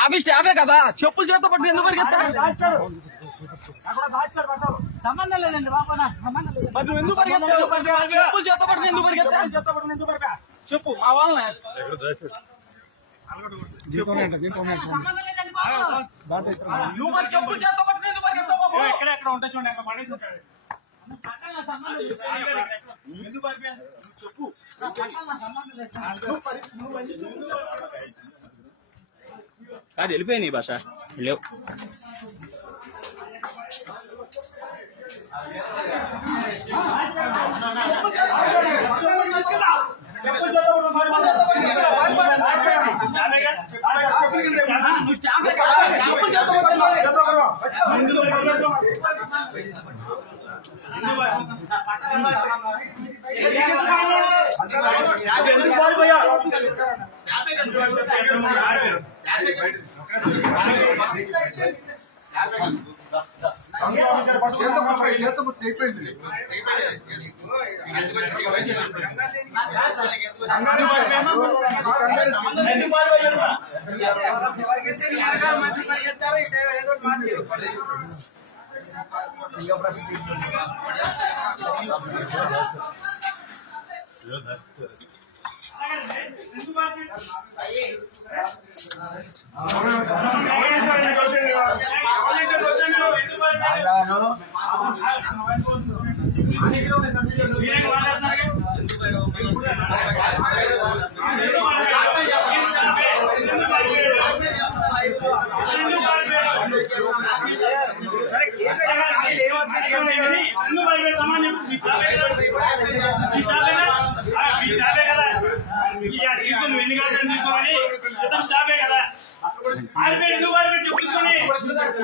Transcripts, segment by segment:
Office స్టాఫే కదా, చెప్పులు చేత పట్టి ఎందుకు పరిగెత్తా? సంబంధం లేదండి బాబా, నువ్వు ఎందుకు పరిగెత్తావు? చెప్పులు చేత పట్టి ఎందుకు పరిగెత్తా? చెప్పు మా వాళ్ళని. నువ్వు మరి చెప్పులు చేత పట్టి ఎందుకు పరిగెత్తావు? ఎక్కడ ఉంటాయి చూడండి, అక్కడ పడేసి ఉంటాడు. చెప్పు అది వెళ్ళిపోయాయి నీ భాష లేవు.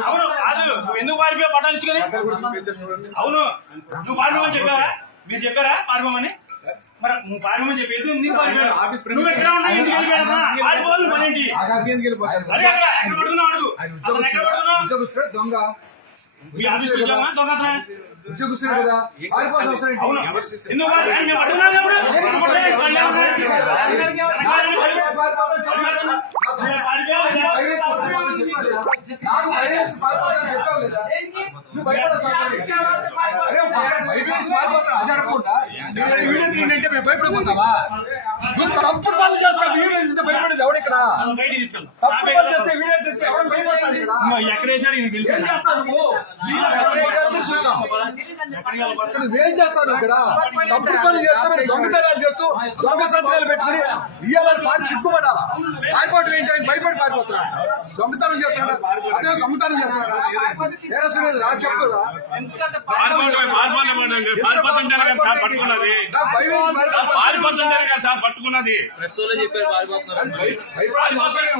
అవును కాదు, నువ్వు ఎందుకు పారిపోయా పట్టాలించుకొని? అవును నువ్వు పారిపోమని చెప్పావా? మీరు చెప్పారా పారిపోమని? మరి నువ్వు పారిపోమని చెప్పి నువ్వు ఎక్కడ ఉన్నా ఎందుకు వెళ్ళిపోయావు? పారిపోవాలి మన ఏంటి? ఎక్కడ పడుతున్నావు అడుగు. ఎక్కడ పడుతున్నావు? దొంగ మీ ఆఫీస్కి వచ్చామా దొంగతనా? ఉద్యోగస్తుడు కదా, అవును ఎందుకు భయపడిపోతావా? నువ్వు తప్పుడు పనులు చేస్తావు, వీడియో తీస్తే భయపడేది ఎవడు ఇక్కడ? తప్పుడు పనులు చేస్తే వీడియో తీస్తే ఎవరు భయపడతాడు ఇక్కడ? ఎక్కడ వేసాడు ఏం చేస్తావు నువ్వు? నువ్వేం చేస్తావు ఇక్కడ? తప్పుడు పనులు చేస్తావు, దొంగతనాలు చేస్తూ దొంగ సంతకాలు పెట్టుకుని ఇయ్యాలని పాటు చిక్కుపడాలా? పారిపోవటం ఏంటి? ఆయన భయపడి పారిపోతున్నా. దొంగతనం చేస్తాడా? అదే దొంగతనం చేస్తాడా? నేరస్తుడు మీద రా చెప్తున్నా. పట్టుకున్నది చెప్పారు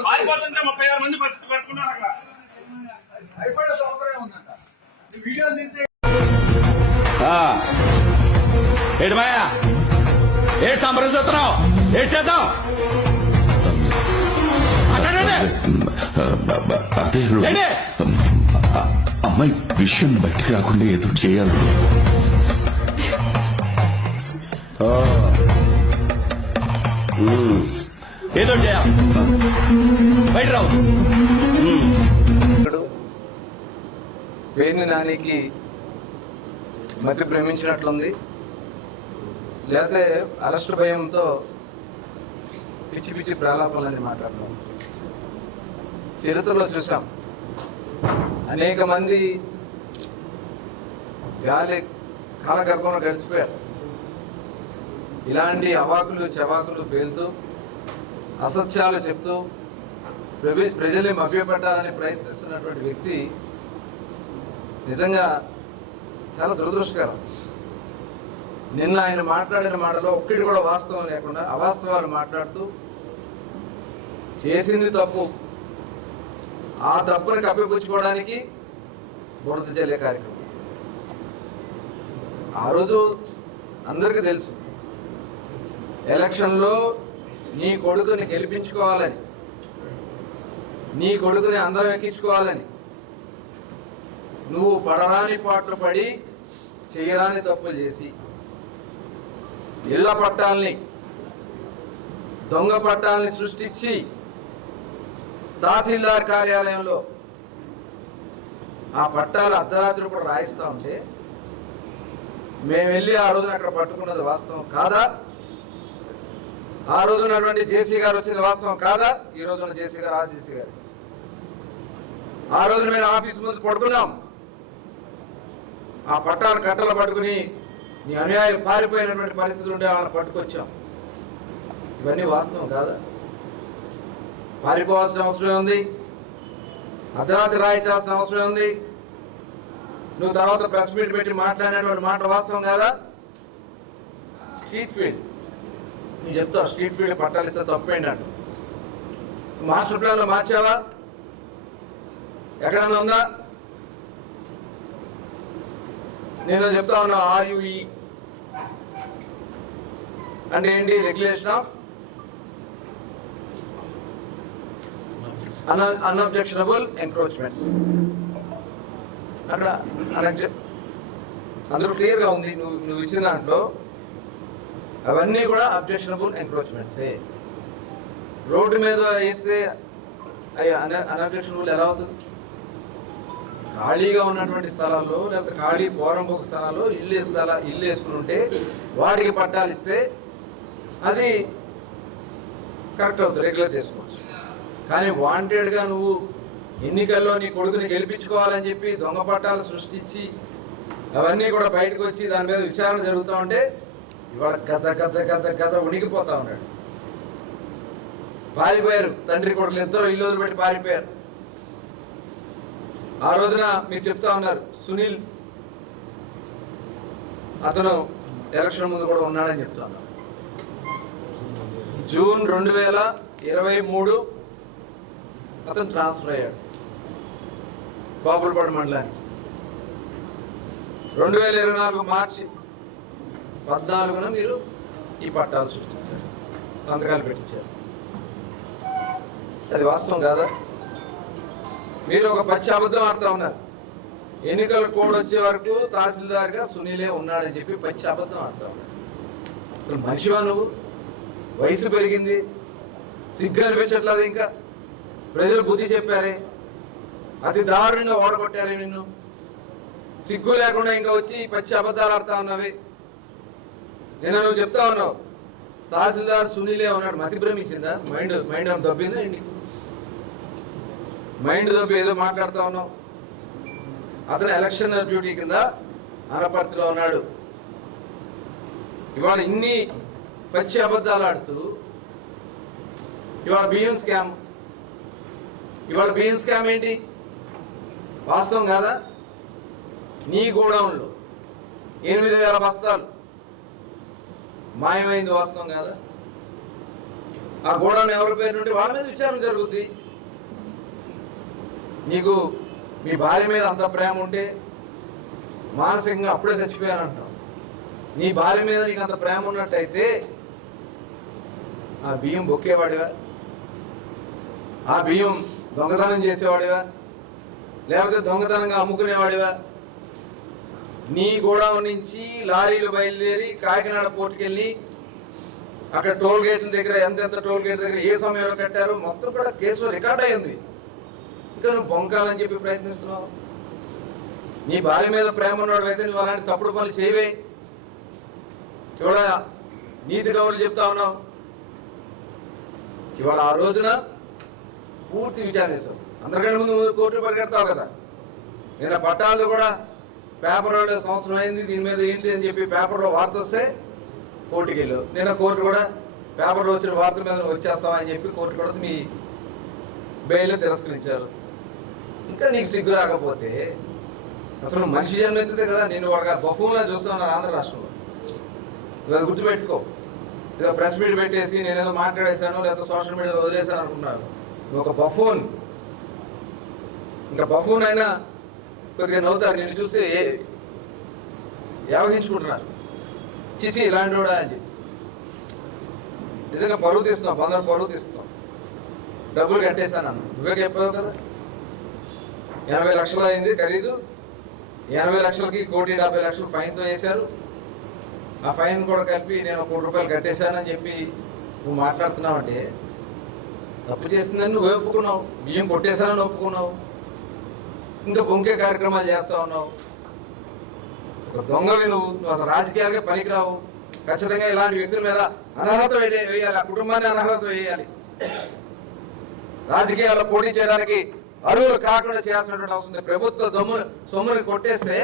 పారిపోతుంటే 36 మంది పట్టుకున్నారు అక్కడ. ఏడు మాయా ఏడు సంబరం చూస్తున్నావు? ఏడు చేద్దాం అదే అమ్మాయి విషయం బయటకు రాకుండా ఏదో చేయాలి. ఏదో చేయాలి, బయట రావు. పేరుని నానికి మతి ప్రేమించినట్లుంది, లేకపోతే అరెస్ట్ భయంతో పిచ్చి పిచ్చి ప్రలాపాలని మాట్లాడుతున్నాం. చరిత్రలో చూసాం, అనేక మంది గాలి కాలగర్భంలో గడిచిపోయారు. ఇలాంటి అవాకులు చవాకులు పేలుతూ అసత్యాలు చెప్తూ ప్రజల్ని మభ్యపెట్టాలని ప్రయత్నిస్తున్నటువంటి వ్యక్తి నిజంగా చాలా దురదృష్టకరం. నిన్న ఆయన మాట్లాడిన మాటలో ఒక్కటి కూడా వాస్తవం లేకుండా అవాస్తవాలు మాట్లాడుతూ చేసింది తప్పు, ఆ తప్పుని కప్పిపుచ్చుకోవడానికి బురద జల్లే కార్యక్రమం. ఆ రోజు అందరికీ తెలుసు, ఎలక్షన్లో నీ కొడుకుని గెలిపించుకోవాలని, నీ కొడుకుని అందరం ఎక్కించుకోవాలని నువ్వు పడరాని పాటలు పడి చేయరాని తప్పులు చేసి ఇళ్ల పట్టాలని దొంగ పట్టాలని సృష్టించి తహసీల్దార్ కార్యాలయంలో ఆ పట్టాలు అర్ధరాత్రి కూడా రాయిస్తూ ఉంటే మేము వెళ్ళి ఆ రోజున అక్కడ పట్టుకున్నది వాస్తవం కాదా? ఆ రోజునటువంటి జేసీ గారు వచ్చింది వాస్తవం కాదా? ఈ రోజున జేసీ గారు, ఆ జేసీ గారు ఆ రోజున మేము ఆఫీస్ ముందు పడుకున్నాం. ఆ పట్టాలు కట్టలు పట్టుకుని నీ అనుయాయులు పారిపోయినటువంటి పరిస్థితులు ఉంటే వాళ్ళని పట్టుకొచ్చాం. ఇవన్నీ వాస్తవం కాదా? పారిపోవాల్సిన అవసరం ఉంది, అర్ధరాత్రి రాయించాల్సిన అవసరం ఉంది. నువ్వు తర్వాత ప్రెస్ మీట్ పెట్టి మాట్లాడినటువంటి మాట వాస్తవం కాదా? స్ట్రీట్ ఫీల్డ్ నువ్వు చెప్తావు, స్ట్రీట్ ఫీల్డ్ పట్టాలు ఇస్తే తప్పేంటి అంటూ. మాస్టర్ ప్లాన్లో మార్చావా? ఎక్కడన్నా ఉందా? నేను చెప్తా ఉన్నా, RUE అంటే ఏంటి? Regulation of unobjectionable encroachments. అక్కడ అందులో క్లియర్గా ఉంది, నువ్వు ఇచ్చిన దాంట్లో అవన్నీ కూడా అబ్జెక్షనబుల్ ఎంక్రోచ్మెంట్సే. రోడ్డు మీద వేస్తే అవి అన్అబ్జెక్షనబుల్ ఎలా అవుతుంది? ఖాళీగా ఉన్నటువంటి స్థలాల్లో లేకపోతే ఖాళీ పోరంపోకు స్థలాల్లో ఇల్లు వేసుకుని ఉంటే వాటికి పట్టాలు ఇస్తే అది కరెక్ట్ అవుతుంది, రెగ్యులర్ చేసుకోవచ్చు. కానీ వాంటెడ్గా నువ్వు ఎన్నికల్లో నీ కొడుకుని గెలిపించుకోవాలని చెప్పి దొంగ పట్టాలు సృష్టించి అవన్నీ కూడా బయటకు వచ్చి దాని మీద విచారణ జరుగుతూ ఉంటే ఇవాళ గజ గజ గజ గజ ఉనికిపోతా ఉన్నాడు. పారిపోయారు తండ్రి కొడుకులు ఇద్దరు, ఇల్లు వదిలిపెట్టి పారిపోయారు. ఆ రోజున మీరు చెప్తా ఉన్నారు సునీల్, అతను ఎలక్షన్ ముందు కూడా ఉన్నాడని చెప్తా ఉన్నారు. జూన్ 2023 అతను ట్రాన్స్ఫర్ అయ్యాడు బాపులపాడు మండలానికి. 2024 మార్చి 14న మీరు ఈ పట్టాలు సృష్టించారు, సంతకాలు పెట్టించారు. అది వాస్తవం కాదా? మీరు ఒక పచ్చి అబద్ధం ఆడుతూ ఉన్నారు. ఎన్నికల కోడ్ వచ్చే వరకు తహసీల్దార్గా సునీలే ఉన్నాడని చెప్పి పచ్చి అబద్ధం ఆడుతూ ఉన్నారు. అసలు మనిషివా నువ్వు? వయసు పెరిగింది, సిగ్గు అనిపించట్లేదు. ఇంకా ప్రజలు బుద్ధి చెప్పారే, అతి దారుణంగా ఓడగొట్టారే నిన్ను. సిగ్గు లేకుండా ఇంకా వచ్చి పచ్చి అబద్ధాలు ఆడుతూ ఉన్నావి. నిన్న నువ్వు చెప్తా ఉన్నావు తహసీల్దార్ సునీలే ఉన్నాడు. మతి భ్రమించిందా? మైండ్ దొబ్బిందా? మైండ్ దొబ్బి ఏదో మాట్లాడుతూ ఉన్నావు. అతను ఎలక్షన్ డ్యూటీ కింద అనపర్తిలో ఉన్నాడు. ఇవాళ ఇన్ని పచ్చి అబద్ధాలు ఆడుతూ ఇవాళ బియ్యం స్కామ్. ఇవాళ బియ్యం స్కామ్ ఏంటి? వాస్తవం కాదా? నీ గోడౌన్లో 8,000 బస్తాలు మాయమైంది, వాస్తవం కాదా? ఆ గోడౌన్ ఎవరి పేరు నుండి వాళ్ళ మీద విచారణ జరుగుద్ది. నీకు మీ భార్య మీద అంత ప్రేమ ఉంటే మానసికంగా అప్పుడే చచ్చిపోయానంటావు. నీ భార్య మీద నీకు అంత ప్రేమ ఉన్నట్టయితే ఆ బియ్యం బొక్కేవాడివా? ఆ బియ్యం దొంగతనం చేసేవాడివా? లేకపోతే దొంగతనంగా అమ్ముకునేవాడివా? నీ గోడౌన్ నుంచి లారీలు బయలుదేరి కాకినాడ పోర్టుకి వెళ్ళి అక్కడ టోల్ గేట్ల దగ్గర ఎంత టోల్ గేట్ దగ్గర ఏ సమయంలో కట్టారో మొత్తం కూడా కేసులో రికార్డ్ అయ్యింది. ఇంకా నువ్వు బొంకాలని చెప్పి ప్రయత్నిస్తున్నావు. నీ భార్య మీద ప్రేమ ఉన్నాడు అయితే నువ్వు అలాంటి తప్పుడు పనులు చేయవే. ఇవాళ నీతి కౌరులు చెప్తా ఉన్నావు. ఇవాళ ఆ రోజున పూర్తి విచారిస్తావు. అందరికంటే ముందు కోర్టు పరిగెడతావు కదా. నిన్న పట్టాలు కూడా పేపర్లో సంవత్సరం అయింది దీని మీద ఏంటి అని చెప్పి పేపర్లో వార్త వస్తే కోర్టుకి వెళ్ళావు. నిన్న కోర్టు కూడా పేపర్లో వచ్చిన వార్తల మీద వచ్చేస్తావా అని చెప్పి కోర్టు కూడా మీ బెయిల్ తిరస్కరించారు. ఇంకా నీకు సిగ్గు రాకపోతే అసలు మనిషి జన్మ ఎత్తితే కదా. నేను ఒక బఫూన్లా చూస్తున్నాను ఆంధ్ర రాష్ట్రంలో. ఇవాళ గుర్తుపెట్టుకో. ఏదో ప్రెస్ మీట్ పెట్టేసి నేనేదో మాట్లాడేశాను లేదా సోషల్ మీడియాలో వదిలేశాను అనుకున్నాను. నువ్వు ఒక బఫూన్. ఇంకా బఫూన్ అయినా కొద్దిగా నవ్వుతారు నేను చూసి వ్యవహించుకుంటున్నారు. చిచి ఇలాంటి కూడా అని చెప్పి నిజంగా పరువు తీస్తున్నావు, 100 పరువు తీస్తున్నావు. డబ్బులు కట్టేశాను అన్న నువ్వే చెప్పావు కదా. 80 లక్షలు అయింది ఖరీదు. 80 లక్షలకి 1,70,00,000 ఫైన్తో వేశారు. ఆ ఫైన్ కూడా కలిపి నేను 1 కోటి రూపాయలు కట్టేశానని చెప్పి నువ్వు మాట్లాడుతున్నావు అంటే తప్పు చేసిందని నువ్వు ఒప్పుకున్నావు, బియ్యం కొట్టేశానని ఒప్పుకున్నావు, ఇంకా బొంకే కార్యక్రమాలు చేస్తా ఉన్నావు. ఒక దొంగవి నువ్వు అసలు రాజకీయాలకే పనికిరావు. ఖచ్చితంగా ఇలాంటి వ్యక్తుల మీద అనర్హత వేయాలి, ఆ కుటుంబాన్ని అనర్హత వేయాలి. రాజకీయాల్లో పోటీ చేయడానికి అర్హులు కాకుండా చేయాల్సినటువంటి అవసరం ఉంది. ప్రభుత్వ సొమ్ముని కొట్టేస్తే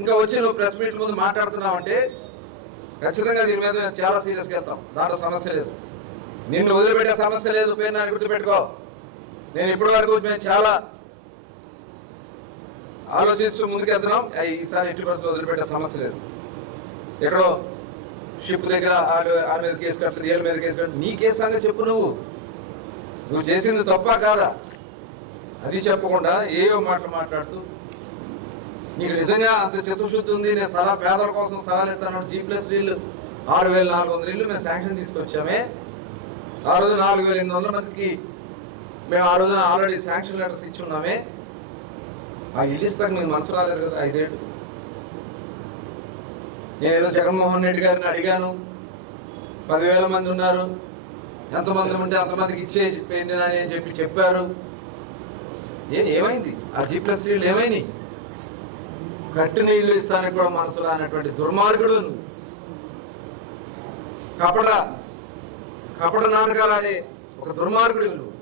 ఇంకా వచ్చి నువ్వు ప్రెస్ మీట్ ముందు మాట్లాడుతున్నావు అంటే ఖచ్చితంగా దీని మీద చాలా సీరియస్గా వెళ్తాం. దాంట్లో సమస్య లేదు, నిన్ను వదిలిపెట్టే సమస్య లేదు. పేరు నాని గుర్తుపెట్టుకో. నేను ఇప్పటి వరకు మేము చాలా ఆలోచిస్తూ ముందుకు వెళ్తున్నాం. ఈసారి 80% వదిలిపెట్టే సమస్య లేదు. ఎక్కడో షిప్ దగ్గర వాళ్ళ మీద కేసు కట్టలేదు, వీళ్ళ మీద కేసు కట్టలేదు. నీ కేసు సంగతి చెప్పు. నువ్వు చేసింది తప్ప కాదా అది చెప్పకుండా ఏవో మాటలు మాట్లాడుతూ నీకు నిజంగా అంత చిత్తశుద్ధి ఉంది, నేను పేదల కోసం స్థలాలు ఇస్తాను. G+ ఇల్లు 6,400 ఇల్లు మేము శాంక్షన్ తీసుకొచ్చామే. ఆ రోజు 4,800 మందికి మేము ఆ రోజున ఆల్రెడీ శాంక్షన్ లెటర్స్ ఇచ్చి ఉన్నామే. ఆ ఇల్లు ఇస్తాక మీకు మనసు రాలేదు కదా 5 ఏళ్ళు. నేను ఏదో జగన్మోహన్ రెడ్డి గారిని అడిగాను, 10,000 మంది ఉన్నారు, ఎంతమంది ఉంటే అంతమందికి ఇచ్చేయండి అని చెప్పి చెప్పారు. ఏమైంది? ఆ G+ ఇల్లు ఏమైనాయి? కట్టిన ఇల్లు ఇస్తానికి కూడా మనసు రానటువంటి దుర్మార్గుడు నువ్వు. కపట నాటకాలు ఆడే ఒక దుర్మార్గుడు నువ్వు.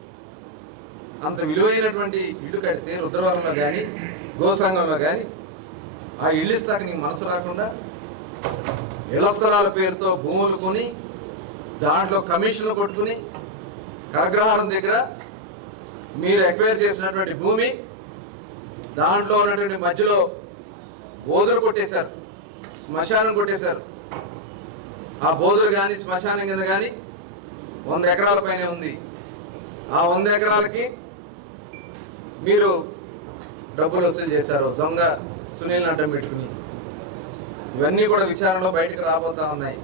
అంత విలువైనటువంటి ఇల్లు కడితే రుద్రవరంలో కానీ గోసంగంలో కానీ ఆ ఇల్లు ఇస్తాక నీకు మనసు రాకుండా ఇళ్ల స్థలాల పేరుతో భూములు కొని దాంట్లో కమిషన్లు కొట్టుకుని కరగ్రహారం దగ్గర మీరు ఎక్వైర్ చేసినటువంటి భూమి దాంట్లో ఉన్నటువంటి మధ్యలో బోధులు కొట్టేశారు, శ్మశానం కొట్టేశారు. ఆ బోధులు కానీ శ్మశానం కింద కానీ 100 ఎకరాల పైనే ఉంది. ఆ 100 ఎకరాలకి మీరు డబ్బులు వసూలు చేశారు, దొంగ సునీల్ అడ్డం పెట్టుకుని. ఇవన్నీ కూడా విచారణలో బయటకు రాబోతా ఉన్నాయి.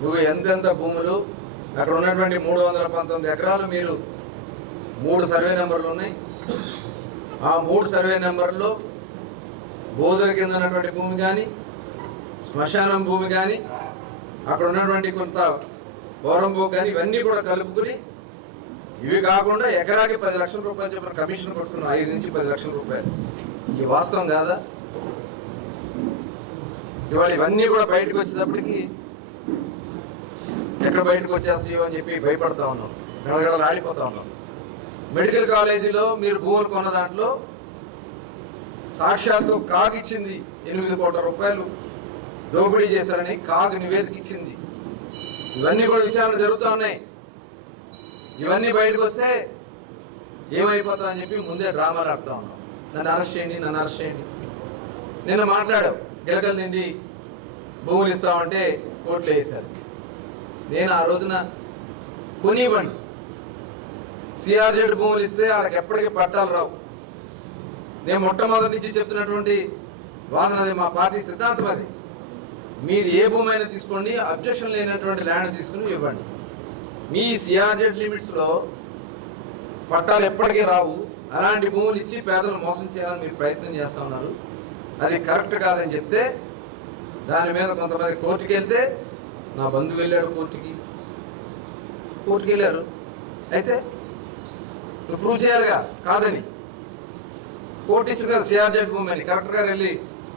నువ్వు ఎంతెంత భూములు, అక్కడ ఉన్నటువంటి 319 ఎకరాలు మీరు 3 సర్వే నెంబర్లు ఉన్నాయి. ఆ 3 సర్వే నెంబర్లో బోధుల కింద ఉన్నటువంటి భూమి కానీ శ్మశానం భూమి కానీ అక్కడ ఉన్నటువంటి కొంత పోరంబో కానీ ఇవన్నీ కూడా కలుపుకుని ఇవి కాకుండా ఎకరాకి 10 లక్షల రూపాయలు చెప్పిన కమిషన్ కొట్టుకున్నాం, 5 నుంచి 10 లక్షల రూపాయలు. ఈ వాస్తవం కాదా? ఇవాళ ఇవన్నీ కూడా బయటకు వచ్చేటప్పటికి ఎక్కడ బయటకు వచ్చేస్తాయో అని చెప్పి భయపడతా ఉన్నాం, గడగడలు ఆడిపోతా ఉన్నాం. మెడికల్ కాలేజీలో మీరు భూములు కొన్న దాంట్లో సాక్షాత్తు కాగ్ ఇచ్చింది 8 కోట్ల రూపాయలు దోపిడీ చేశారని కాగ్ నివేదిక ఇచ్చింది. ఇవన్నీ కూడా విచారణ జరుగుతూ ఉన్నాయి. ఇవన్నీ బయటకు వస్తే ఏమైపోతామని చెప్పి ముందే డ్రామాలు ఆడుతూ ఉన్నాం. నన్ను అరెస్ట్ చేయండి. నిన్న మాట్లాడావు, గిలకలు తిండి భూములు ఇస్తామంటే కోర్టులో వేశారు. నేను ఆ రోజున కొనివ్వండి, CRZ భూములు ఇస్తే వాళ్ళకి ఎప్పటికీ పట్టాలు రావు. నేను మొట్టమొదటి నుంచి చెప్తున్నటువంటి వాదన అది, మా పార్టీ సిద్ధాంతం అది. మీరు ఏ భూమి అయినా తీసుకోండి, అబ్జెక్షన్ లేనటువంటి ల్యాండ్ తీసుకుని ఇవ్వండి. మీ CRZ లిమిట్స్లో పట్టాలు ఎప్పటికీ రావు. అలాంటి భూములు ఇచ్చి పేదలను మోసం చేయాలని మీరు ప్రయత్నం చేస్తూ ఉన్నారు. అది కరెక్ట్ కాదని చెప్తే దాని మీద కొంతమంది కోర్టుకి వెళ్తే, నా బంధువు వెళ్ళాడు కోర్టుకి వెళ్ళారు. అయితే నువ్వు ప్రూవ్ చేయాలిగా కాదని. కోర్టు ఇచ్చింది కదా CRZ భూమి అని. కలెక్టర్ గారు వెళ్ళి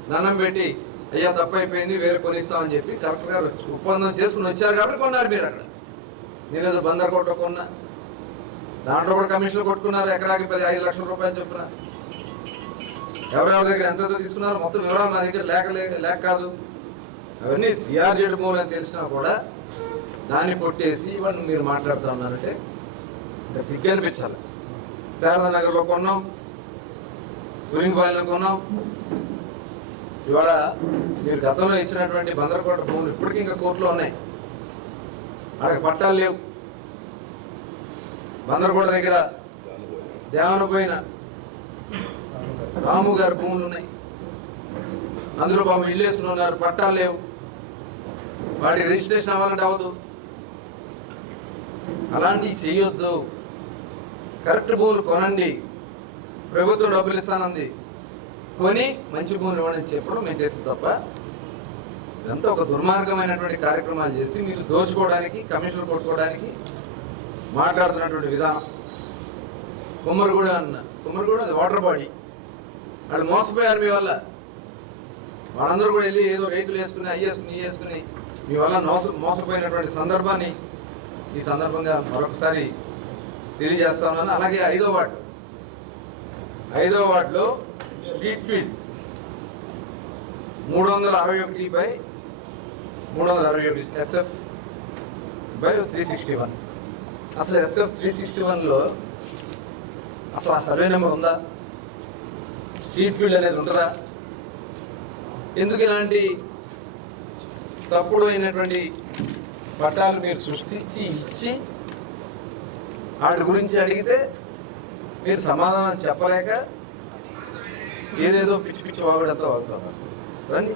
దండం పెట్టి, అయ్యా తప్పు అయిపోయింది, వేరే కొనిస్తామని చెప్పి కలెక్టర్ గారు ఒప్పందం చేసుకుని వచ్చారు కాబట్టి కొన్నారు మీరు. అక్కడ నేనేదో బందర్కోటలో కొన్నా, దాంట్లో కూడా కమిషన్లు కొట్టుకున్నారు. ఎకరాకి 5 లక్షల రూపాయలు చొప్పున ఎవరెవరి దగ్గర ఎంత తీసుకున్నారు మొత్తం వివరాలు నా దగ్గర లేక కాదు. అవన్నీ CRZ భూములు అని తెలిసినా కూడా దాన్ని కొట్టేసి ఇవన్నీ మీరు మాట్లాడుతూ ఉన్నారంటే ఇంకా సిగ్గు అనిపించాలి. శారదానగర్లో కొన్నాం, గురింగ్బాయిలో కొన్నాం. ఇవాళ మీరు గతంలో ఇచ్చినటువంటి బందరకోట భూములు ఇప్పటికీ ఇంకా కోర్టులో ఉన్నాయి, అక్కడికి పట్టాలు లేవు. బందరకోట దగ్గర దేవనపోయిన రాము గారి భూములు ఉన్నాయి, అందులో పాపం ఇల్లు వేసుకుని ఉన్నారు, పట్టాలు లేవు. వాటి రిజిస్ట్రేషన్ అవ్వాలంటే అవ్వదు. అలాంటివి చేయొద్దు. కరెక్ట్ భూములు కొనండి. ప్రభుత్వం డబ్బులు ఇస్తానంది, కొని మంచి భూములు ఇవ్వని చెప్పడం మేము చేస్తాం తప్ప ఇదంతా ఒక దుర్మార్గమైనటువంటి కార్యక్రమాలు చేసి మీరు దోచుకోవడానికి, కమిషన్లు కొట్టుకోవడానికి మాట్లాడుతున్నటువంటి విధానం. కుమ్మరిగూడ అది వాటర్ బాడీ, వాళ్ళు మోసపోయారు మీ వల్ల. వాళ్ళందరూ కూడా వెళ్ళి ఏదో రేకులు వేసుకుని వేసుకుని మీ వల్ల మోసపోయినటువంటి సందర్భాన్ని ఈ సందర్భంగా మరొకసారి తెలియజేస్తా ఉన్నాను. అలాగే 5వ వార్డులో స్ట్రీట్ ఫీల్డ్ 361/361 SF/361. అసలు SF/361లో అసలు ఆ సర్వే నెంబర్ ఉందా? స్ట్రీట్ ఫీల్డ్ అనేది ఉంటుందా? ఎందుకు ఇలాంటి తప్పుడు అయినటువంటి పట్టాలు మీరు సృష్టించి ఇచ్చి వాటి గురించి అడిగితే మీరు సమాధానం చెప్పలేక ఏదేదో పిచ్చి పిచ్చి వాగుడంతో అవుతున్నారు. రండి,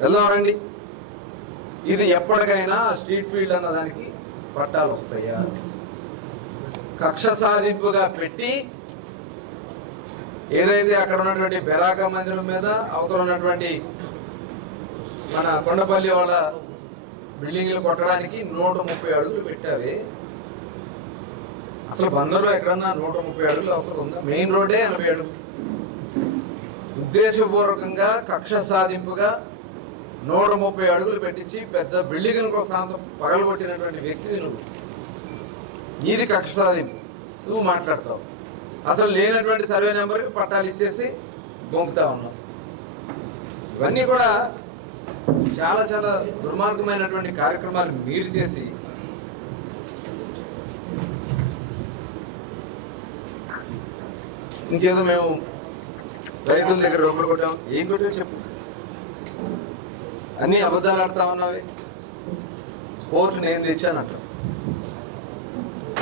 వెళ్దాం రండి. ఇది ఎప్పటికైనా స్ట్రీట్ ఫీల్డ్ అన్న దానికి పట్టాలు వస్తాయా? కక్ష సాధింపుగా పెట్టి ఏదైతే అక్కడ ఉన్నటువంటి బెరాక మందిరం మీద అవతల ఉన్నటువంటి మన కొండపల్లి వాళ్ళ బిల్డింగ్లు కొట్టడానికి 130 అడుగులు పెట్టావి. అసలు బందర్లో ఎక్కడన్నా 130 అడుగులు అవసరం ఉందా? మెయిన్ రోడ్డే 80 అడుగులు. ఉద్దేశపూర్వకంగా కక్ష సాధింపుగా 130 అడుగులు పెట్టించి పెద్ద బిల్డింగ్ కోసం పగలగొట్టినటువంటి వ్యక్తిని నువ్వు. నీది కక్ష సాధింపు, నువ్వు మాట్లాడతావు. అసలు లేనటువంటి సర్వే నెంబర్కి పట్టాలు ఇచ్చేసి బొంకుతా ఉన్నావు. ఇవన్నీ కూడా చాలా చాలా దుర్మార్గమైనటువంటి కార్యక్రమాలు మీరు చేసి ఇంకేదో మేము రైతుల దగ్గర రూపాయలు కొట్టాం. ఏం కొట్టావు చెప్పు? అన్నీ అబద్ధాలు ఆడుతా ఉన్నావి. పోర్టు నేను తెచ్చానంట.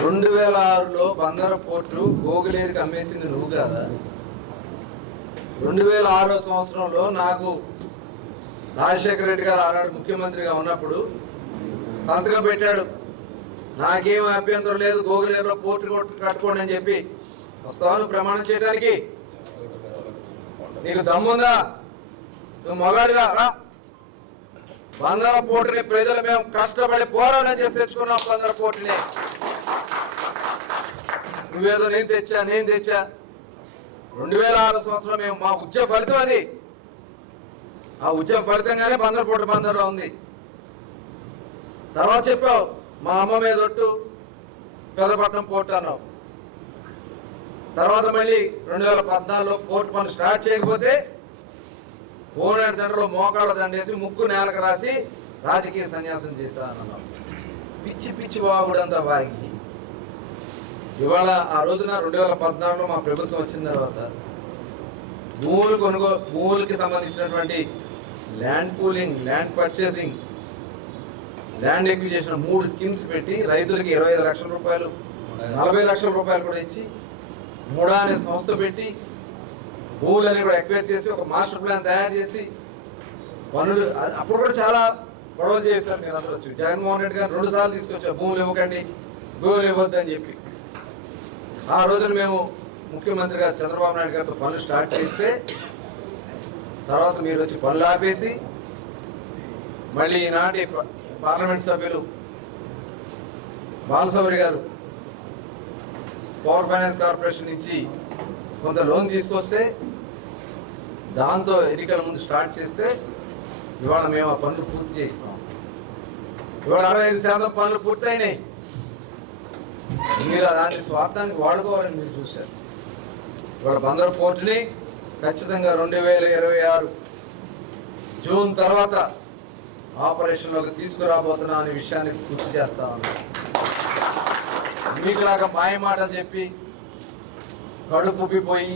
2006లో బందర పోర్టు గోగులేరికి అమ్మేసింది నువ్వు కాదా? 2006 సంవత్సరంలో నాకు రాజశేఖర రెడ్డి గారు ఆనాడు ముఖ్యమంత్రిగా ఉన్నప్పుడు సంతకం పెట్టాడు. నాకేం అభ్యంతరం లేదు, గోగులేరులో పోర్టు కట్టుకోండి అని చెప్పి. వస్తాను ప్రమాణం చేయడానికి? నీకు దమ్ముందా? నువ్వు మొగాడిగా రా. బందర పోర్టుని ప్రజలు మేము కష్టపడి పోరాటం చేసి తెచ్చుకున్నాం. బందర పోర్టుని నువ్వేదో నేను తెచ్చా 2006 సంవత్సరం మేము మా ఉద్యమ ఫలితం అది. ఆ ఉద్యమ ఫలితంగానే బందర పోర్టు బందర్లో ఉంది. తర్వాత చెప్పావు మా అమ్మ మీద ఒట్టు పెద్దపట్నం పోర్టు అన్నావు. తర్వాత మళ్ళీ 2014లో పోర్టు పనులు స్టార్ట్ చేయకపోతే ఓనర్ సెంటర్లో మోకాళ్ళ దండేసి ముక్కు నేలకు రాసి రాజకీయ సన్యాసం చేశానన్నావు. పిచ్చి పిచ్చి వాగుడంతా వాగి ఇవాళ ఆ రోజున 2014లో మా ప్రభుత్వం వచ్చిన తర్వాత భూములకి సంబంధించినటువంటి land pooling, land purchasing, land acquisition 3 schemes పెట్టి రైతులకి 25 లక్షల రూపాయలు, 40 లక్షల రూపాయలు కూడా ఇచ్చి ముడా అనే సంస్థ పెట్టి భూములని కూడా ఎక్వైర్ చేసి ఒక మాస్టర్ ప్లాన్ తయారు చేసి పనులు. అప్పుడు కూడా చాలా గొడవలు చేశారు మీరు అందరూ వచ్చి. జగన్మోహన్ రెడ్డి గారు 2 సార్లు తీసుకొచ్చారు భూములు ఇవ్వకండి, భూములు ఇవ్వద్దు అని చెప్పి. ఆ రోజున మేము ముఖ్యమంత్రిగా చంద్రబాబు నాయుడు గారితో పనులు స్టార్ట్ చేస్తే తర్వాత మీరు వచ్చి పనులు ఆపేసి మళ్ళీ ఈనాటి పార్లమెంట్ సభ్యులు బాలశౌరి గారు పవర్ ఫైనాన్స్ కార్పొరేషన్ నుంచి కొంత లోన్ తీసుకొస్తే దాంతో ఎన్నికల ముందు స్టార్ట్ చేస్తే ఇవాళ మేము ఆ పనులు పూర్తి చేస్తాం. ఇవాళ 65% పనులు పూర్తయినాయి. మీరు అలాంటి స్వార్థానికి వాడుకోవాలని మీరు చూశారు. ఇవాళ బందర్ పోర్టుని ఖచ్చితంగా 2026 జూన్ తర్వాత ఆపరేషన్లోకి తీసుకురాబోతున్నా అనే విషయాన్ని గుర్తు చేస్తా ఉన్నాను. మీకులాగా మాయమాటలు చెప్పి కళ్ళు పుప్పిపోయి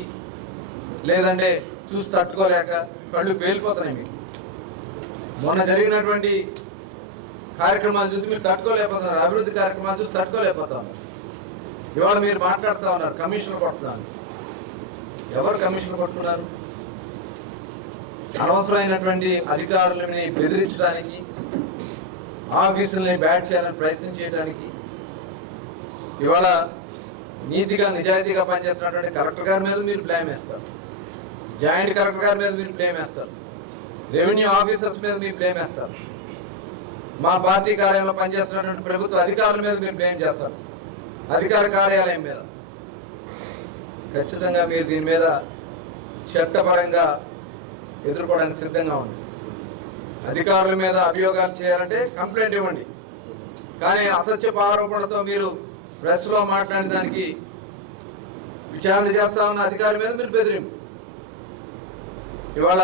లేదంటే చూసి తట్టుకోలేక కళ్ళు పేలిపోతున్నాయి. మీకు మొన్న జరిగినటువంటి కార్యక్రమాలు చూసి మీరు తట్టుకోలేకపోతున్నారు. అభివృద్ధి కార్యక్రమాలు చూసి తట్టుకోలేకపోతా ఉన్నారు. ఇవాళ మీరు మాట్లాడుతూ ఉన్నారు కమిషన్లు కొడుతున్నారు. ఎవరు కమిషన్లు కొట్టుకున్నారు? అనవసరమైనటువంటి అధికారులని బెదిరించడానికి, ఆఫీసుల్ని బ్యాట్ చేయాలని ప్రయత్నం చేయడానికి. ఇవాళ నీతిగా నిజాయితీగా పనిచేస్తున్నటువంటి కలెక్టర్ గారి మీద మీరు బ్లేమ్ వేస్తారు, జాయింట్ కలెక్టర్ గారి మీద మీరు బ్లేమ్ వేస్తారు. రెవెన్యూ ఆఫీసర్స్ మీద మీరు బ్లేమ్ వేస్తారు, మా పార్టీ కార్యాలయంలో పనిచేస్తున్నటువంటి ప్రభుత్వ అధికారుల మీద మీరు బ్లేమ్ చేస్తారు, అధికార కార్యాలయం మీద. ఖచ్చితంగా మీరు దీని మీద చట్టపరంగా ఎదుర్కోవడానికి సిద్ధంగా ఉంది. అధికారుల మీద అభియోగాలు చేయాలంటే కంప్లైంట్ ఇవ్వండి, కానీ అసత్యపు ఆరోపణలతో మీరు ప్రెస్లో మాట్లాడిన దానికి విచారణ చేస్తా ఉన్న అధికారి మీద మీరు బెదిరింపు. ఇవాళ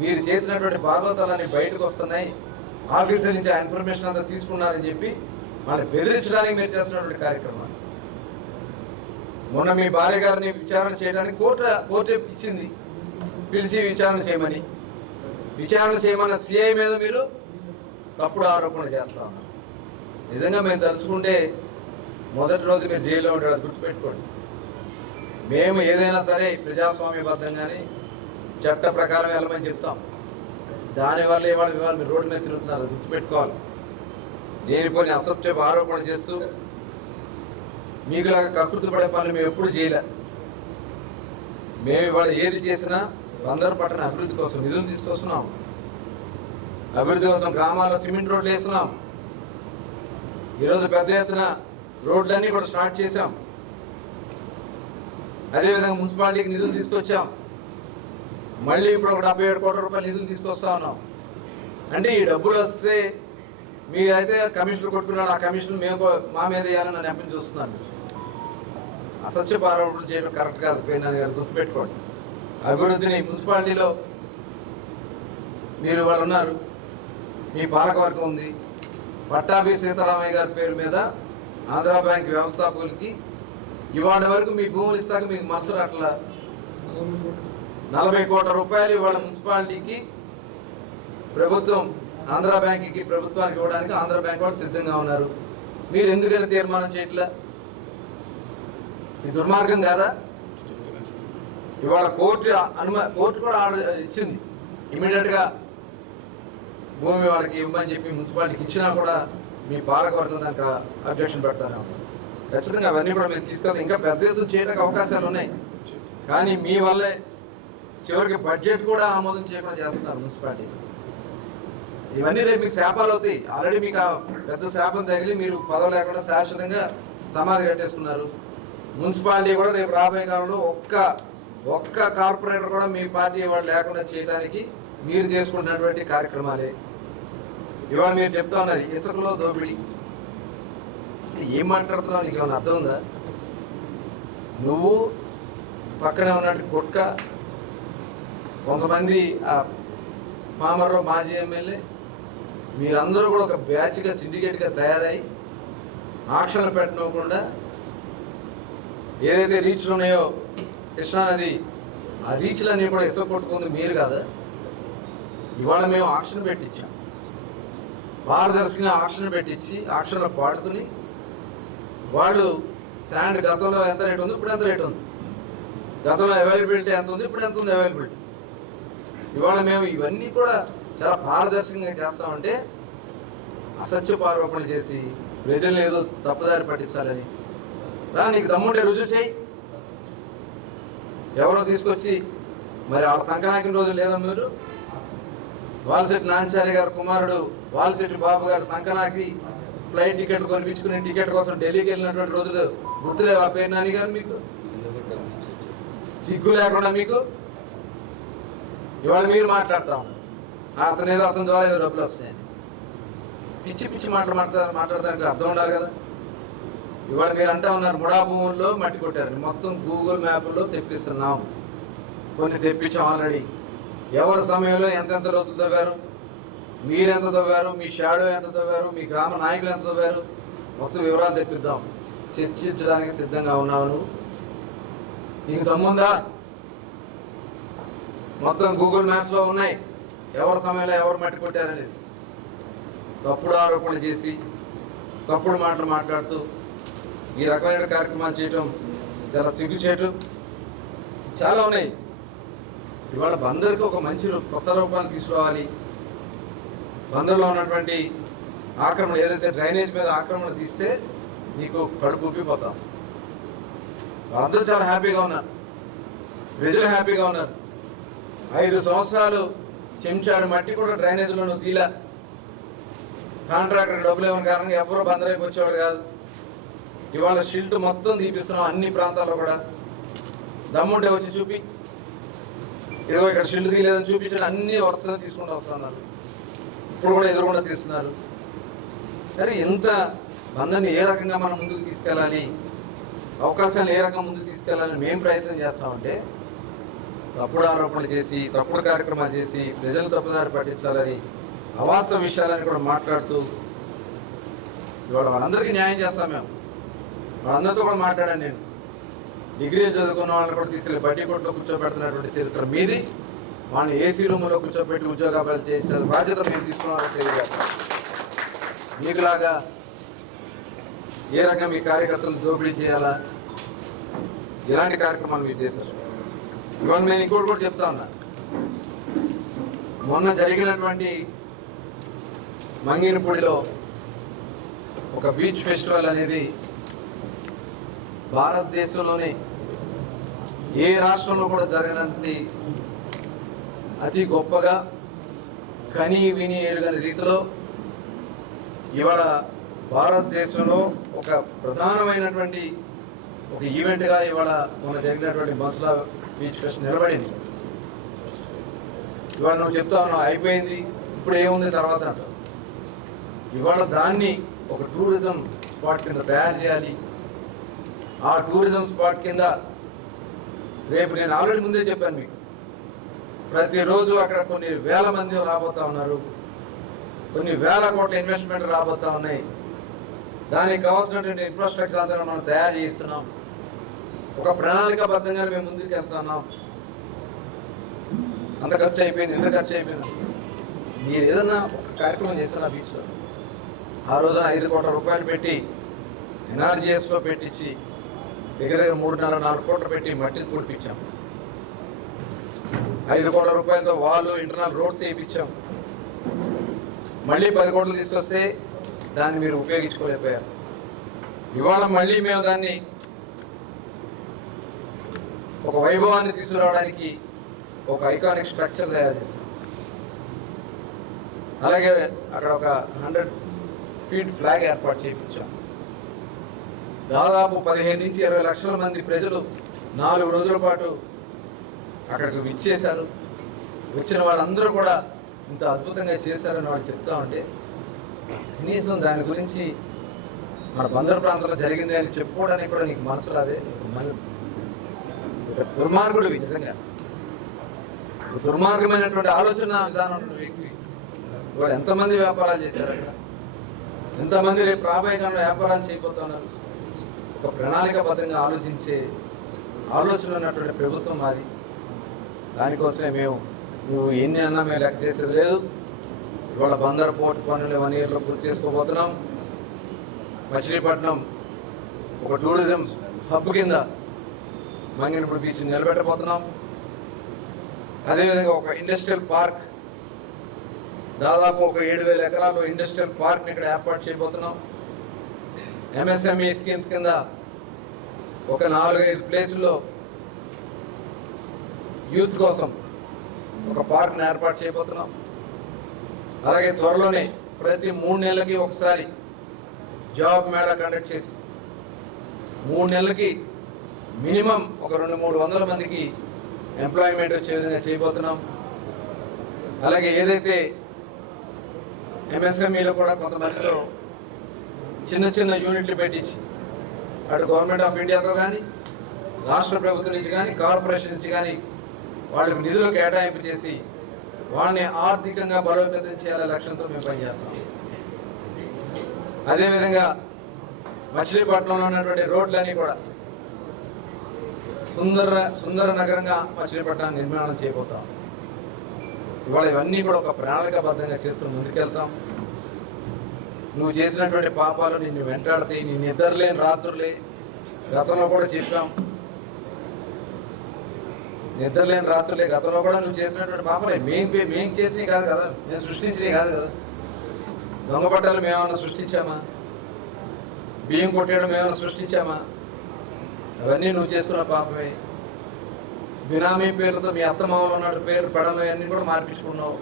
మీరు చేసినటువంటి భాగవతాలన్నీ బయటకు వస్తున్నాయి, ఆఫీసర్ నుంచి ఆ ఇన్ఫర్మేషన్ అంతా తీసుకున్నారని చెప్పి వాళ్ళని బెదిరించడానికి మీరు చేస్తున్నటువంటి కార్యక్రమాలు. మొన్న మీ భార్య గారిని విచారణ చేయడానికి కోర్టు ఇచ్చింది, పిలిచి విచారణ చేయమని. విచారణ చేయమన్న సిఐ మీద మీరు తప్పుడు ఆరోపణ చేస్తా ఉన్నారు. నిజంగా మేము తలుచుకుంటే మొదటి రోజు మీరు జైల్లో ఉంటారు, గుర్తుపెట్టుకోండి. మేము ఏదైనా సరే ప్రజాస్వామ్యబద్ధంగానే చట్ట ప్రకారం వెళ్ళమని చెప్తాం. దానివల్ల ఇవాళ మీరు రోడ్డు మీద తిరుగుతున్నారు, అది గుర్తుపెట్టుకోవాలి. నేను కొన్ని అసత్యపు ఆరోపణ చేస్తూ మీకులాగా కకృతి పడే పనులు మేము ఎప్పుడు చేయలే. మేము ఇవాళ ఏది చేసినా బందరు పట్టణ అభివృద్ధి కోసం నిధులు తీసుకొస్తున్నాం, అభివృద్ధి కోసం గ్రామాల్లో సిమెంట్ రోడ్లు వేస్తున్నాం. ఈరోజు పెద్ద ఎత్తున రోడ్లన్నీ కూడా స్టార్ట్ చేశాం. అదేవిధంగా మున్సిపాలిటీకి నిధులు తీసుకొచ్చాం. మళ్ళీ ఇప్పుడు ఒక 77 కోట్ల రూపాయలు నిధులు తీసుకొస్తా ఉన్నాం. అంటే ఈ డబ్బులు వస్తే మీరైతే కమిషన్లు కొట్టుకున్నాడు, ఆ కమిషన్ మేము మా మీద వేయాలని నెప్పని చూస్తున్నాను. అసత్యపు ఆరోపణలు చేయడం కరెక్ట్ కాదు. పేర్నాని గారు గుర్తుపెట్టుకోండి. అభివృద్ధిని మున్సిపాలిటీలో మీరు వాళ్ళు ఉన్నారు, మీ పాలకవర్గం ఉంది. పట్టాభి సీతారామయ్య గారి పేరు మీద ఆంధ్రా బ్యాంక్ వ్యవస్థాపకులకి ఇవాళ వరకు మీ భూములు ఇస్తాక మీకు మనసు అట్లా 40 కోట్ల రూపాయలు ఇవాళ మున్సిపాలిటీకి ప్రభుత్వం ఆంధ్రా బ్యాంక్కి ప్రభుత్వానికి ఇవ్వడానికి ఆంధ్రా బ్యాంక్ వాళ్ళు సిద్ధంగా ఉన్నారు. మీరు ఎందుకని తీర్మానం చేయట్లా? ఈ దుర్మార్గం కాదా? ఇవాళ కోర్టు కూడా ఆర్డర్ ఇచ్చింది, ఇమీడియట్గా భూమి వాళ్ళకి ఇవ్వమని చెప్పి మున్సిపాలిటీకి ఇచ్చినా కూడా మీ పాలకవర్గం దానికి అబ్జెక్షన్ పెడతానే ఉన్నారు. ఖచ్చితంగా అవన్నీ కూడా మీరు తీసుకెళ్తే ఇంకా పెద్ద ఎత్తున చేయడానికి అవకాశాలు ఉన్నాయి. కానీ మీ వల్లే చివరికి బడ్జెట్ కూడా ఆమోదం చేయకుండా చేస్తున్నారు మున్సిపాలిటీ. ఇవన్నీ రేపు మీకు శాపాలు అవుతాయి. ఆల్రెడీ మీకు ఆ పెద్ద శాపం తగిలి మీరు పదవి లేకుండా శాశ్వతంగా సమాధి కట్టేసుకున్నారు. మున్సిపాలిటీ కూడా రేపు రాబోయే కాలంలో ఒక్క కార్పొరేటర్ కూడా మీ పార్టీ వాళ్ళు లేకుండా చేయడానికి మీరు చేసుకుంటున్నటువంటి కార్యక్రమాలే. ఇవాళ మీరు చెప్తా ఉన్నది ఇసుకలో దోపిడీ. అసలు ఏం మాట్లాడుతున్నావు, నీకు ఏమైనా అర్థం ఉందా? నువ్వు పక్కనే ఉన్నట్టు కొట్క కొంతమంది ఆ పామర్రావు మాజీ ఎమ్మెల్యే మీరందరూ కూడా ఒక బ్యాచ్గా సిండికేట్గా తయారై ఆక్షన్లు పెట్టనివ్వకుండా ఏదైతే రీచ్లు ఉన్నాయో కృష్ణానది, ఆ రీచ్లన్నీ కూడా ఇసుక కొట్టుకుంది మీరు కాదా? ఇవాళ మేము ఆక్షన్ పెట్టించాం, పారదర్శకంగా ఆక్షన్ పెట్టించి ఆక్షన్లో పాడుకుని వాళ్ళు శాండ్ గతంలో ఎంత రేటు ఉంది, ఇప్పుడు ఎంత రేటు ఉంది, గతంలో అవైలబిలిటీ ఎంత ఉంది, ఇప్పుడు ఎంత ఉంది అవైలబిలిటీ. ఇవాళ మేము ఇవన్నీ కూడా చాలా పారదర్శకంగా చేస్తామంటే అసత్యపు ఆరోపణలు చేసి ప్రజలను ఏదో తప్పుదారి పట్టించాలని నీకు దమ్ముంటే రుజువు చేయి. ఎవరో తీసుకొచ్చి మరి వాళ్ళ సంక్రాంతి రోజు లేదా మీరు వాల్శెట్టి నాంచారి గారు కుమారుడు వాల్శెట్టి బాబు గారు సంక్రాంతి ఫ్లైట్ టికెట్ కొనిపించుకుని టికెట్ కోసం ఢిల్లీకి వెళ్ళినటువంటి రోజులు గుర్తులేవు ఆ పేర్నాని గారు? మీకు సిగ్గు లేకుండా మీకు ఇవాళ మీరు మాట్లాడుతూ ఉన్నారు అతని ద్వారా ఏదో డబ్బులు వస్తున్నాయని. పిచ్చి పిచ్చి మాట్లాడడానికి అర్థం ఉండాలి కదా. ఇవాళ మీరు అంటా ఉన్నారు ముడా భూముల్లో మట్టి కొట్టారు, మొత్తం గూగుల్ మ్యాప్లో తెప్పిస్తున్నాం. కొన్ని తెప్పించాం ఆల్రెడీ. ఎవరి సమయంలో ఎంతెంత లోతులు తవ్వారు, మీరెంత తవ్వారు, మీ షాడో ఎంత తవ్వారు, మీ గ్రామ నాయకులు ఎంత తవ్వారు, మొత్తం వివరాలు తెప్పిద్దాం. చర్చించడానికి సిద్ధంగా ఉన్నావు నువ్వు? నీకు దమ్ముందా? మొత్తం గూగుల్ మ్యాప్స్లో ఉన్నాయి ఎవరి సమయంలో ఎవరు మట్టి కొట్టారనేది. తప్పుడు ఆరోపణలు చేసి తప్పుడు మాటలు మాట్లాడుతూ ఈ రకమైన కార్యక్రమాలు చేయటం చాలా సిగ్గుచేటు. చాలా ఉన్నాయి. ఇవాళ బందర్కి ఒక మంచి కొత్త రూపాన్ని తీసుకురావాలి. బందర్లో ఉన్నటువంటి ఆక్రమణ ఏదైతే డ్రైనేజ్ మీద ఆక్రమణ తీస్తే నీకు కడుపు ఉబ్బిపోతాం. అందరూ చాలా హ్యాపీగా ఉన్నారు, ప్రజలు హ్యాపీగా ఉన్నారు. 5 సంవత్సరాలు చెంచాడు మట్టి కూడా డ్రైనేజీలో నువ్వు తీలా. కాంట్రాక్టర్ డబ్బులు ఇవ్వని కారణంగా ఎవరు బందరైపు వచ్చేవాడు కాదు. ఇవాళ షిల్ట్ మొత్తం తీపిస్తున్నాం అన్ని ప్రాంతాల్లో కూడా. దమ్ముంటే వచ్చి చూపి, ఏదో ఇక్కడ షిల్ట్ తీయలేదని చూపించడం అన్ని వరుసలు తీసుకుంటూ వస్తున్నారు. ఇప్పుడు కూడా ఎదురుకుండా తీస్తున్నారు. కానీ ఎంత బంధాన్ని ఏ రకంగా మనం ముందుకు తీసుకెళ్ళాలి, అవకాశాలు ఏ రకంగా ముందుకు తీసుకెళ్ళాలని మేము ప్రయత్నం చేస్తామంటే తప్పుడు ఆరోపణలు చేసి, తప్పుడు కార్యక్రమాలు చేసి ప్రజలు తప్పుదారి పట్టించాలని, అవాస్తవ విషయాలని కూడా మాట్లాడుతూ ఇవాళ వాళ్ళందరికీ న్యాయం చేస్తాం. మేము వాళ్ళందరితో కూడా మాట్లాడాను. నేను డిగ్రీ చదువుకున్న వాళ్ళని కూడా తీసుకెళ్ళి బడ్డీ కొట్లో కూర్చోబెడుతున్నటువంటి చరిత్ర మీది. వాళ్ళని ఏసీ రూమ్లో కూర్చోబెట్టి ఉద్యోగాలు చేయించే బాధ్యత మేము తీసుకున్నామని తెలియజేస్తాం. మీకులాగా ఏ రకంగా మీ కార్యకర్తలు దోపిడీ చేయాలా, ఇలాంటి కార్యక్రమాలు మీరు చేశారు. ఇవాళ నేను ఇంకోటి కూడా చెప్తా ఉన్నా. మొన్న జరిగినటువంటి మంగినపూడిలో ఒక బీచ్ ఫెస్టివల్ అనేది భారతదేశంలోనే ఏ రాష్ట్రంలో కూడా జరగనంత అతి గొప్పగా కని విని ఎరుగని రీతిలో ఇవాళ భారతదేశంలో ఒక ప్రధానమైనటువంటి ఒక ఈవెంట్గా ఇవాళ మొన్న జరిగినటువంటి మసలా బీచ్ ఫెస్ట్ నిలబడింది. ఇవాళ నువ్వు చెప్తా ఉన్నావు అయిపోయింది, ఇప్పుడు ఏముంది తర్వాత అంటావు. ఇవాళ దాన్ని ఒక టూరిజం స్పాట్ కింద తయారు చేయాలి. ఆ టూరిజం స్పాట్ కింద రేపు నేను ఆల్రెడీ ముందే చెప్పాను మీకు, ప్రతిరోజు అక్కడ కొన్ని వేల మంది రాబోతా ఉన్నారు, కొన్ని వేల కోట్ల ఇన్వెస్ట్మెంట్ రాబోతా ఉన్నాయి. దానికి కావాల్సినటువంటి ఇన్ఫ్రాస్ట్రక్చర్ అంతా మనం తయారు చేస్తున్నాం. ఒక ప్రణాళికాబద్ధంగా మేము ముందుకు వెళ్తున్నాం. అంత ఖర్చు అయిపోయింది, ఇంత ఖర్చు అయిపోయింది. మీరు ఏదన్నా ఒక కార్యక్రమం చేస్తారా బీచ్లో? ఆ రోజున 5 కోట్ల రూపాయలు పెట్టి ఎన్ఆర్జీఎస్లో పెట్టించి దగ్గర 3.5-4 కోట్లు పెట్టి మట్టిని కూడిపించాం. 5 కోట్ల రూపాయలతో వాళ్ళు ఇంటర్నల్ రోడ్స్ వేయించాం. మళ్ళీ 10 కోట్లు తీసుకొస్తే దాన్ని మీరు ఉపయోగించుకోలేకపోయారు. ఇవాళ మళ్ళీ మేము దాన్ని ఒక వైభవాన్ని తీసుకురావడానికి ఒక ఐకానిక్ స్ట్రక్చర్ తయారు చేస్తాం. అలాగే అక్కడ ఒక 100 ఫీట్ ఫ్లాగ్ ఏర్పాటు చేయించాం. దాదాపు 15 నుంచి 20 లక్షల మంది ప్రజలు 4 రోజుల పాటు అక్కడికి విచ్చేశారు. వచ్చిన వాళ్ళందరూ కూడా ఇంత అద్భుతంగా చేశారని వాళ్ళు చెప్తా ఉంటే కనీసం దాని గురించి మన బందరు ప్రాంతంలో జరిగింది అని చెప్పుకోవడానికి కూడా నీకు మనసు రాదే. ఒక దుర్మార్గుడివి, నిజంగా దుర్మార్గమైనటువంటి ఆలోచన విధానం ఉన్న వ్యక్తి. ఇవాళ ఎంతమంది వ్యాపారాలు చేశారు అక్కడ, ఎంతమంది రేపు రాబోయే కాలంలో వ్యాపారాలు చేయబోతున్నారు. ఒక ప్రణాళికాబద్ధంగా ఆలోచించే ఆలోచన ఉన్నటువంటి ప్రభుత్వం మాది. దానికోసమే మేము నువ్వు ఎన్ని అన్నా మేము లెక్క చేసేది లేదు. ఇవాళ బందర్ పోర్ట్ పనులు 1 ఇయర్లో పూర్తి చేసుకోబోతున్నాం. మచిలీపట్నం ఒక టూరిజం హబ్ కింద మంగినపూడి బీచ్ నిలబెట్టబోతున్నాం. అదేవిధంగా ఒక ఇండస్ట్రియల్ పార్క్, దాదాపు ఒక 7,000 ఎకరాలు ఇండస్ట్రియల్ పార్క్ని ఇక్కడ ఏర్పాటు చేయబోతున్నాం. ఎంఎస్ఎంఈ స్కీమ్స్ కింద ఒక 4-5 ప్లేసుల్లో యూత్ కోసం ఒక పార్క్ని ఏర్పాటు చేయబోతున్నాం. అలాగే త్వరలోనే ప్రతి 3 నెలలకి ఒకసారి జాబ్ మేళా కండక్ట్ చేసి 3 నెలలకి మినిమం ఒక 200-300 మందికి ఎంప్లాయ్మెంట్ వచ్చే విధంగా చేయబోతున్నాం. అలాగే ఏదైతే ఎంఎస్ఎంఈలో కూడా కొంతమందిలో చిన్న చిన్న యూనిట్లు పెట్టించి అటు గవర్నమెంట్ ఆఫ్ ఇండియాతో కానీ రాష్ట్ర ప్రభుత్వం నుంచి కానీ కార్పొరేషన్ నుంచి కానీ వాళ్ళకి నిధులు కేటాయింపు చేసి వాళ్ళని ఆర్థికంగా బలోపేతం చేయాలనే లక్ష్యంతో మేము పనిచేస్తాం. అదేవిధంగా మచిలీపట్నంలో ఉన్నటువంటి రోడ్లన్నీ కూడా సుందర నగరంగా మచిలీపట్నాన్ని నిర్మాణం చేయబోతాం. ఇవాళ ఇవన్నీ కూడా ఒక ప్రణాళికాబద్ధంగా చేసుకుని ముందుకెళ్తాం. నువ్వు చేసినటువంటి పాపాలు నిన్ను వెంటాడతాయి. నీ నిద్రలేని రాత్రులే గతంలో కూడా చెప్పాం. నిద్రలేని రాత్రులే గతంలో కూడా నువ్వు చేసినటువంటి పాపాలే. మేము చేసినవి కాదు కదా, మేము సృష్టించినవి కాదు కదా. దొంగ పట్టాలు మేమేమన్నా సృష్టించామా? బియ్యం కొట్టేయడం మేమేమన్నా సృష్టించామా? అవన్నీ నువ్వు చేసుకున్న పాపమే. బినామీ పేరుతో మీ అత్తమామలు ఉన్నట్టు పేరు పెడలు అన్నీ కూడా మార్పించుకున్నావు.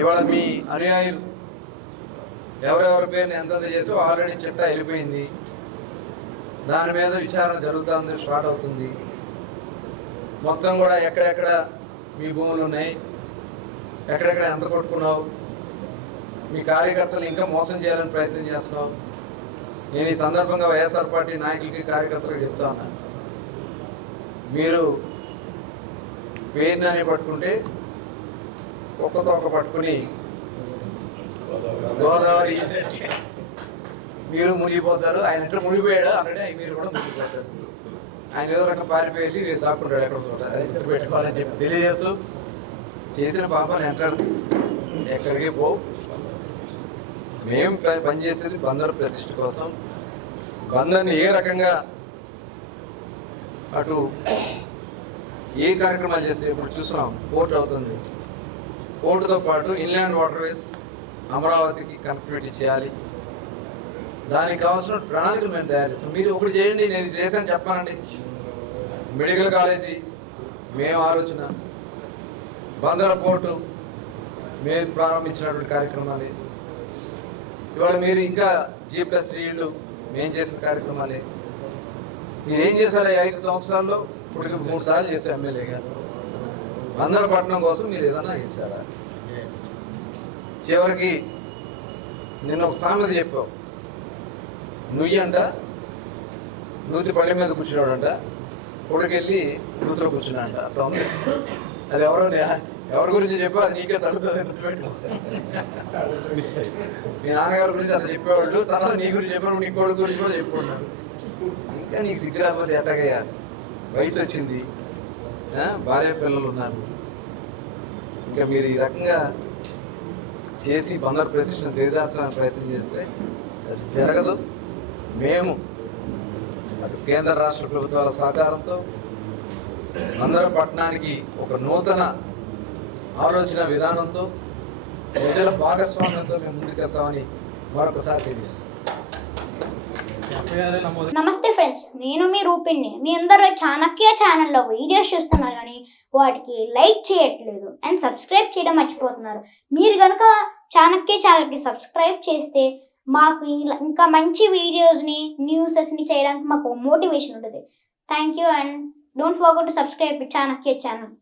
ఇవాళ మీ అనుయాయులు ఎవరెవరి పేరుని ఎంతెంత చేసి ఆల్రెడీ చిట్టా వెళ్ళిపోయింది. దాని మీద విచారణ జరుగుతుంది, స్టార్ట్ అవుతుంది. మొత్తం కూడా ఎక్కడెక్కడ మీ భూములు ఉన్నాయి, ఎక్కడెక్కడ ఎంత కొట్టుకున్నావు, మీ కార్యకర్తలు ఇంకా మోసం చేయాలని ప్రయత్నం చేస్తున్నావు. నేను ఈ సందర్భంగా వైఎస్ఆర్ పార్టీ నాయకులకి కార్యకర్తలకు చెప్తా ఉన్నాను, మీరు పేరుని పట్టుకుంటే ఒక్కతో ఒక పట్టుకుని గోదావరి మీరు మునిగిపోతారు. ఆయన ఎక్కడ మునిగిపోయాడు ఆల్రెడీ, మీరు కూడా మునిగిపోతారు. ఆయన ఏదో రకం పారిపోయి మీరు దాక్కుంటాడు ఎక్కడ అది గుర్తు పెట్టుకోవాలని చెప్పి తెలియజేస్తూ, చేసిన పాపాలు ఎంటాడు ఎక్కడికి పోవు. మేము పనిచేసేది బందరు ప్రతిష్ఠ కోసం. బందర్ని ఏ రకంగా అటు ఏ కార్యక్రమాలు చేస్తే ఇప్పుడు చూస్తున్నాం, పోర్ట్ అవుతుంది. పోర్టుతో పాటు ఇన్లాండ్ వాటర్వేస్ అమరావతికి కనెక్టివిటీ చేయాలి. దానికి కావాల్సిన ప్రణాళికలు మేము తయారు చేస్తాం. మీరు ఒకటి చేయండి, నేను ఇది చేశాను చెప్పానండి. మెడికల్ కాలేజీ మేము ఆలోచన, బందర పోర్టు మేము ప్రారంభించినటువంటి కార్యక్రమాలే. ఇవాళ మీరు ఇంకా G+3 ఇళ్ళు మేము చేసిన కార్యక్రమాలే. మీరేం చేశారు 5 సంవత్సరాల్లో? ఇప్పుడు 3 సార్లు చేశారు ఎమ్మెల్యేగా. బందర పట్టణం కోసం మీరు ఏదన్నా చేశారా? చివరికి నిన్న ఒక సామెత చెప్పావు, నుయ్యంట నూతి పళ్ళ మీద కూర్చున్నాడంట, కొడుకెళ్ళి నూతిలో కూర్చున్నాడంట. అట్లా ఉంది. అది ఎవరి గురించి చెప్పావు, అది నీకే తగ్గుతుంది. గుర్తుపెట్టు. మీ నాన్నగారి గురించి అట్లా చెప్పేవాళ్ళు, తర్వాత నీ గురించి చెప్పారు, నీ కొడుకు గురించి కూడా చెప్పుకున్నారు. ఇంకా నీకు సిగ్గురాకపోతే ఎట్టగయ్యా? వయసు వచ్చింది, భార్య పిల్లలు ఉన్నారు. ఇంకా మీరు ఈ రకంగా చేసి బందరు ప్రతిష్టను దిగజార్చడానికి ప్రయత్నం చేస్తే అది జరగదు. మేము అటు కేంద్ర రాష్ట్ర ప్రభుత్వాల సహకారంతో బందరు పట్టణానికి ఒక నూతన ఆలోచన విధానంతో ప్రజల భాగస్వామ్యంతో మేము ముందుకెళ్తామని మరొకసారి తెలియజేస్తాం. నమస్తే ఫ్రెండ్స్, నేను మీ రూపిణి. మీ అందరూ చాణక్య ఛానల్లో వీడియోస్ చూస్తున్నారు కానీ వాటికి లైక్ చేయట్లేదు అండ్ సబ్స్క్రైబ్ చేయడం మర్చిపోతున్నారు. మీరు కనుక చాణక్య ఛానల్కి సబ్స్క్రైబ్ చేస్తే మాకు ఇంకా మంచి వీడియోస్ని, న్యూసెస్ని చేయడానికి మాకు మోటివేషన్ ఉంటుంది. Thank you and don't forget to subscribe Chanakya channel.